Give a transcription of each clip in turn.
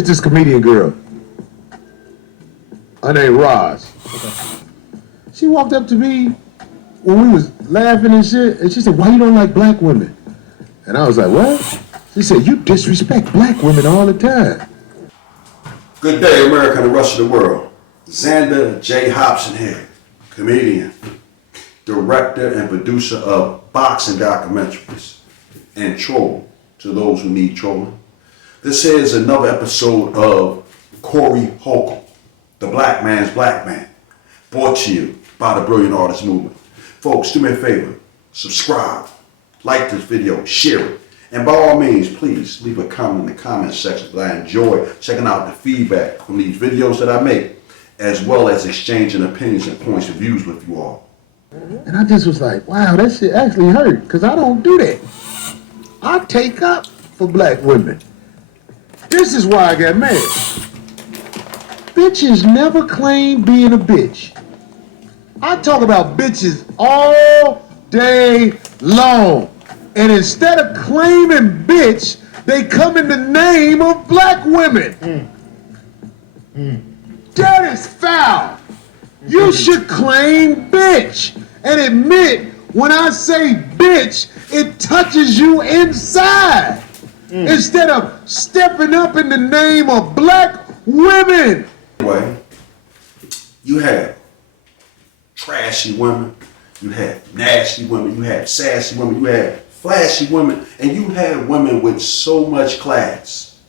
It's this comedian girl. Her name Roz. Okay. She walked up to me when we was laughing and shit, and she said, "Why you don't like black women?" And I was like, "What?" She said, "You disrespect black women all the time." Good day, America and the rest of the world. Xander J. Hobson here, comedian, director and producer of boxing documentaries, and troll to those who need trolling. This is another episode of Corey Holcomb, the Black Man's Black Man, brought to you by the Brilliant Artist Movement. Folks, do me a favor, subscribe, like this video, share it, and by all means, please leave a comment in the comment section, because I enjoy checking out the feedback from these videos that I make, as well as exchanging opinions and points of views with you all. And I just was like, wow, that shit actually hurt, because I don't do that. I take up for black women. This is why I got mad. Bitches never claim being a bitch. I talk about bitches all day long. And instead of claiming bitch, they come in the name of black women. That is foul. You should claim bitch and admit when I say bitch, it touches you inside. Instead of stepping up in the name of black women. Anyway, you have trashy women, you have nasty women, you have sassy women, you have flashy women, and you have women with so much class.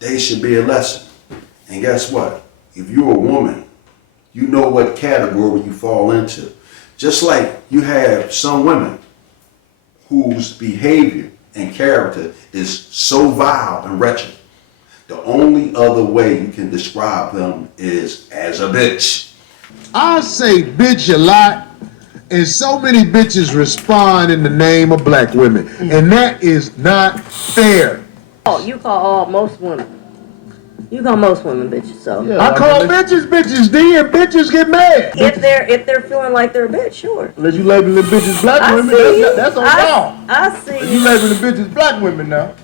They should be a lesson. And guess what? If you're a woman, you know what category you fall into. Just like you have some women whose behavior and character is so vile and wretched. The only other way you can describe them is as a bitch. I say bitch a lot, and so many bitches respond in the name of black women, and that is not fair. Oh, you call most women. You call most women bitches, so. Yeah, I call bitches bitches, D, and bitches get mad. If they're feeling like they're a bitch, sure. Unless you label the bitches black women, that's on y'all. I see. You label the bitches black women now.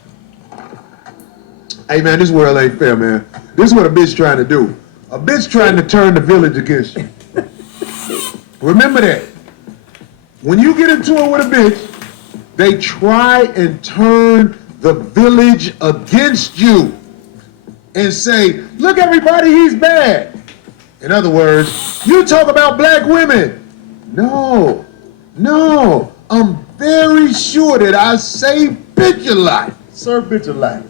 Hey man, this world ain't fair, man. This is what a bitch trying to do. A bitch trying to turn the village against you. Remember that. When you get into it with a bitch, they try and turn the village against you and say, look everybody, he's bad. In other words, you talk about black women. No, I'm very sure that I say bitch a lot. Sir, bitch a lot.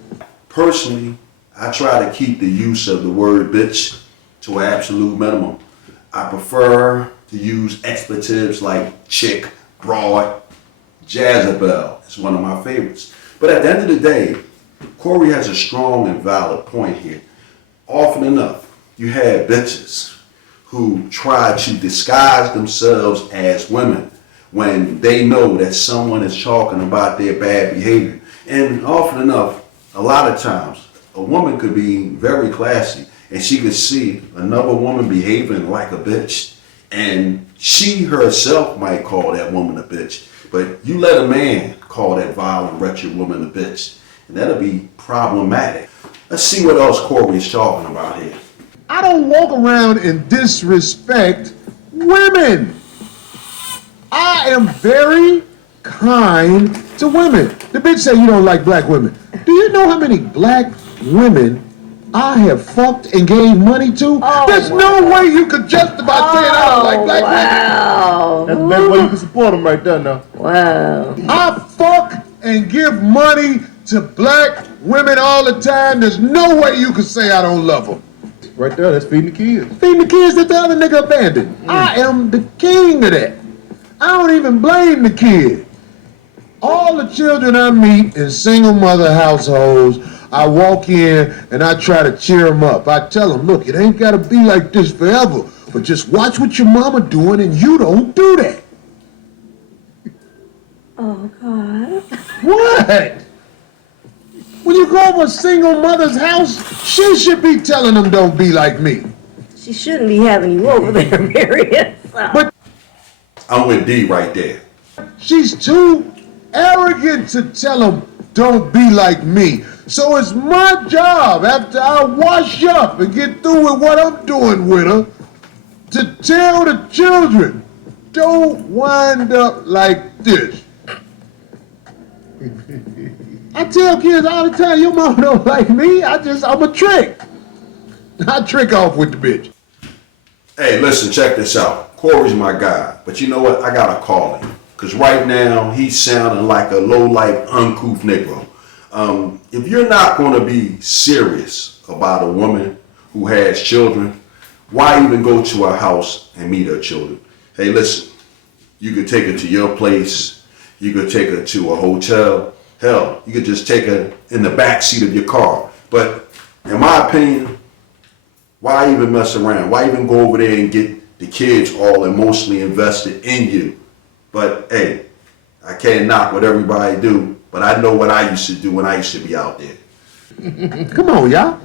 Personally, I try to keep the use of the word bitch to an absolute minimum. I prefer to use expletives like chick, broad, Jezebel. It's one of my favorites. But at the end of the day, Corey has a strong and valid point here. Often enough, you have bitches who try to disguise themselves as women when they know that someone is talking about their bad behavior. And often enough, a lot of times, a woman could be very classy and she could see another woman behaving like a bitch, and she herself might call that woman a bitch. But you let a man call that violent, wretched woman a bitch, and that'll be problematic. Let's see what else Corey is talking about here. I don't walk around and disrespect women. I am very kind to women. The bitch say you don't like black women. Do you know how many black women I have fucked and gave money to? There's no way you could justify saying I don't like black women. That's the best way you can support them right there now. Wow. I fuck and give money to black women all the time. There's no way you could say I don't love them. Right there, that's feeding the kids. Feeding the kids that the other nigga abandoned. I am the king of that. I don't even blame the kid. All the children I meet in single mother households, I walk in and I try to cheer them up. I tell them, look, it ain't got to be like this forever, but just watch what your mama doing and you don't do that. Oh, God. What? When you go to a single mother's house, she should be telling them don't be like me. She shouldn't be having you over there, Marion. But I'm with D right there. she's too arrogant to tell them don't be like me. So it's my job, after I wash up and get through with what I'm doing with her, to tell the children, don't wind up like this. I tell kids all the time, your mama don't like me, I'm a trick. I trick off with the bitch. Hey, listen, check this out. Corey's my guy, but you know what? I gotta call him. Because right now, he's sounding like a low-life, uncouth Negro. If you're not gonna be serious about a woman who has children, why even go to her house and meet her children? Hey, listen, you could take her to your place, you could take her to a hotel, hell, you could just take her in the back seat of your car. But in my opinion, why even mess around? Why even go over there and get the kids all emotionally invested in you? But hey, I can't knock what everybody do, but I know what I used to do when I used to be out there. Come on, y'all.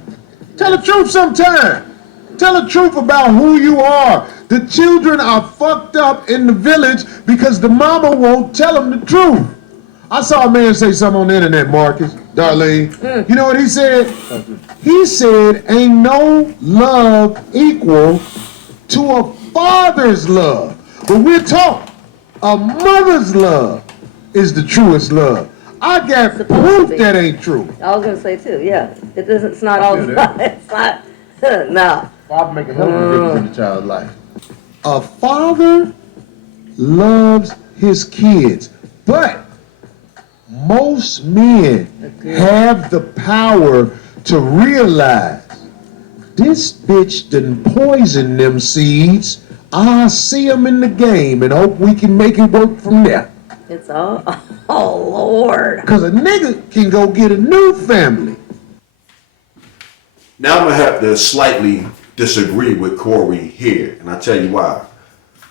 Tell the truth sometime. Tell the truth about who you are. The children are fucked up in the village because the mama won't tell them the truth. I saw a man say something on the internet, Marcus, Darlene. You know what he said? He said, ain't no love equal to a father's love. But we're taught a mother's love is the truest love. I got proof that ain't true. I was gonna say too, yeah. It's not all the time. It's not, no. Father make a hell of a difference in the child's life. A father loves his kids, but most men have the power to realize this bitch done poisoned them seeds. I see them in the game and hope we can make it work from there. It's all, oh Lord. Because a nigga can go get a new family. Now I'm gonna have to slightly disagree with Corey here, and I'll tell you why.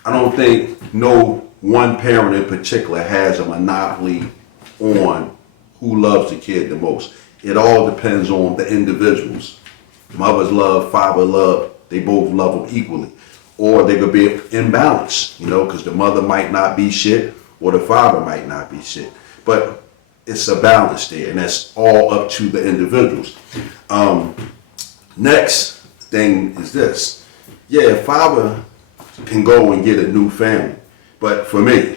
I don't think no one parent in particular has a monopoly on who loves the kid the most. It all depends on the individuals. Mother's love, father love, they both love them equally. Or they could be imbalanced, because the mother might not be shit or the father might not be shit. But it's a balance there, and that's all up to the individuals. Next thing is this. Yeah, father can go and get a new family. But for me,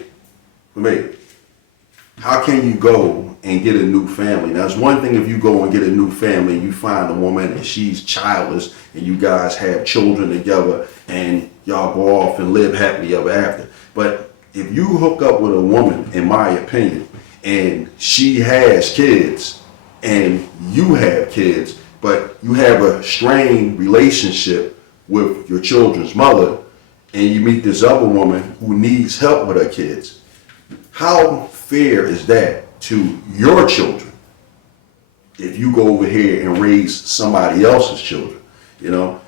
how can you go and get a new family? Now, it's one thing if you go and get a new family and you find a woman and she's childless and you guys have children together and y'all go off and live happily ever after. But if you hook up with a woman, in my opinion, and she has kids and you have kids, but you have a strained relationship with your children's mother, and you meet this other woman who needs help with her kids, how fair is that to your children if you go over here and raise somebody else's children,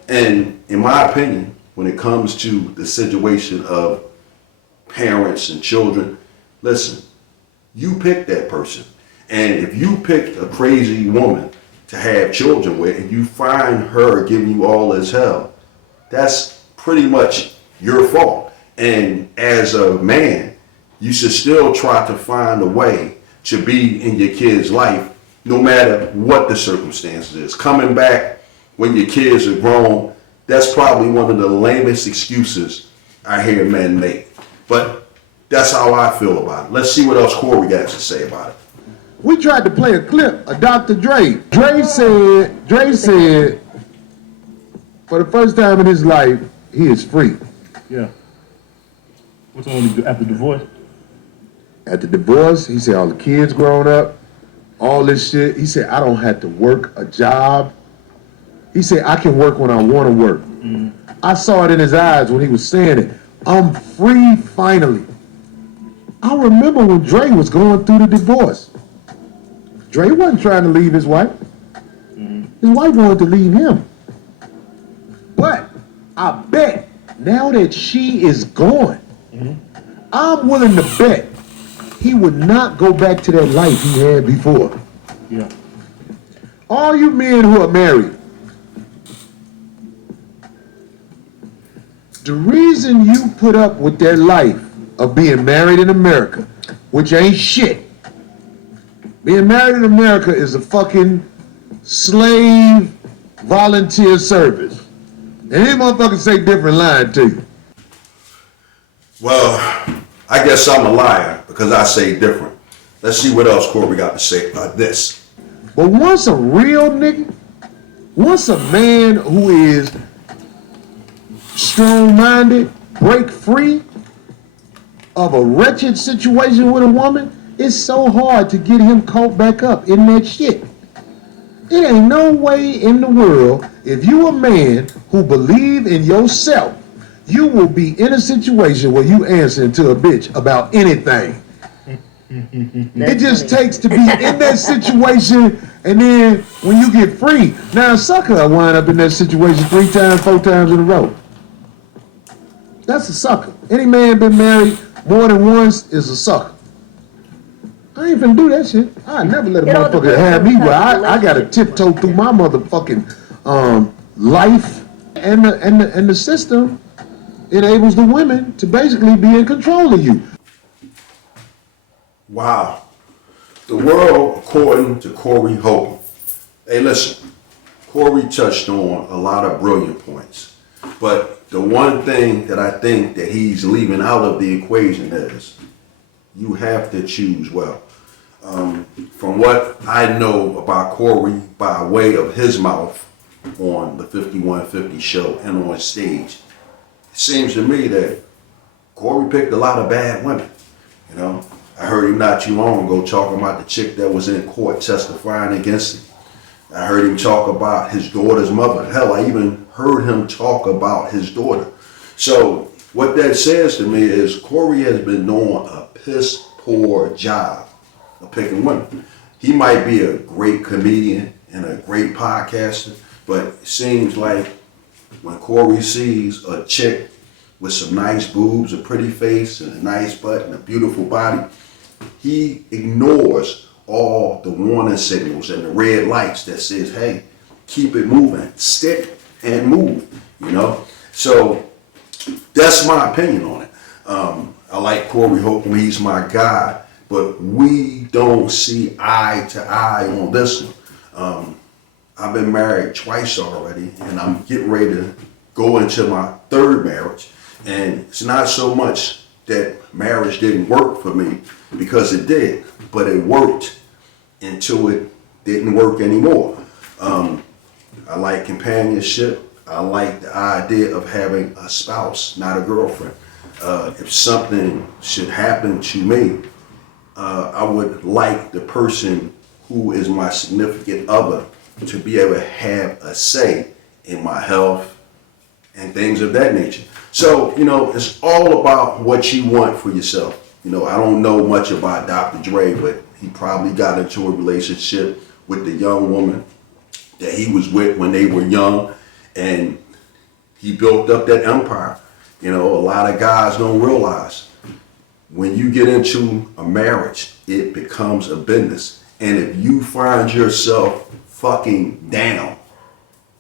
And in my opinion, when it comes to the situation of parents and children, listen, you pick that person. And if you picked a crazy woman to have children with and you find her giving you all this hell, that's pretty much your fault. And as a man, you should still try to find a way to be in your kid's life, no matter what the circumstances is. Coming back when your kids are grown, that's probably one of the lamest excuses I hear men make. But that's how I feel about it. Let's see what else Corey got to say about it. We tried to play a clip of Dr. Dre. Dre said, for the first time in his life, he is free. Yeah. What's on after divorce? At the divorce, he said all the kids grown up, all this shit. He said, I don't have to work a job. He said, I can work when I want to work. Mm-hmm. I saw it in his eyes when he was saying it. I'm free finally. I remember when Dre was going through the divorce. Dre wasn't trying to leave his wife. Mm-hmm. His wife wanted to leave him. But I bet now that she is gone, mm-hmm. I'm willing to bet he would not go back to that life he had before. Yeah. All you men who are married, the reason you put up with that life of being married in America, which ain't shit. Being married in America is a fucking slave volunteer service. And these motherfuckers say different line to you. Well, I guess I'm a liar because I say different. Let's see what else Corey got to say about this. But once a real nigga, once a man who is strong-minded, break free of a wretched situation with a woman, it's so hard to get him caught back up in that shit. It ain't no way in the world, if you a man who believe in yourself, you will be in a situation where you answering to a bitch about anything. It just takes to be in that situation, and then when you get free, now a sucker will wind up in that situation 3 times, 4 times in a row. That's a sucker. Any man been married more than once is a sucker. I ain't finna do that shit. I never let a It all motherfucker depends have on me the where type of I gotta relationship tiptoe you through want. my motherfucking life, and the system enables the women to basically be in control of you. Wow. The world, according to Corey Holcomb. Hey, listen, Corey touched on a lot of brilliant points. But the one thing that I think that he's leaving out of the equation is you have to choose well. From what I know about Corey by way of his mouth on the 5150 show and on stage, it seems to me that Corey picked a lot of bad women. You know, I heard him not too long ago talking about the chick that was in court testifying against him. I heard him talk about his daughter's mother. Hell, I even heard him talk about his daughter. So what that says to me is Corey has been doing a piss poor job of picking women. He might be a great comedian and a great podcaster, but it seems like when Corey sees a chick with some nice boobs, a pretty face, and a nice butt, and a beautiful body, he ignores all the warning signals and the red lights that says, hey, keep it moving, stick and move, you know? So that's my opinion on it. I like Corey Holcomb, he's my guy, but we don't see eye to eye on this one. I've been married twice already, and I'm getting ready to go into my 3rd marriage. And it's not so much that marriage didn't work for me, because it did, but it worked until it didn't work anymore. I like companionship. I like the idea of having a spouse, not a girlfriend. If something should happen to me, I would like the person who is my significant other to be able to have a say in my health and things of that nature. So, you know, it's all about what you want for yourself. You know, I don't know much about Dr. Dre, but he probably got into a relationship with the young woman that he was with when they were young, and he built up that empire. You know, a lot of guys don't realize when you get into a marriage, it becomes a business. And if you find yourself fucking down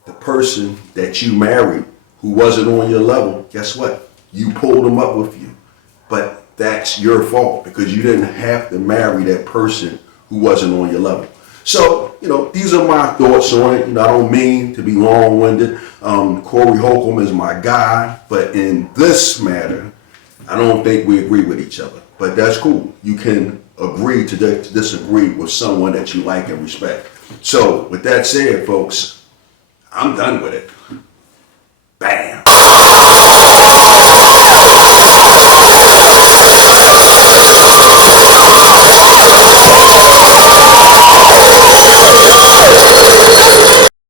the person that you married who wasn't on your level, guess what? You pulled them up with you. But that's your fault, because you didn't have to marry that person who wasn't on your level. So, you know, these are my thoughts on it. You know, I don't mean to be long-winded. Corey Holcomb is my guy, but in this matter, I don't think we agree with each other. But that's cool. You can agree to disagree with someone that you like and respect. So, with that said, folks, I'm done with it. B.A.M.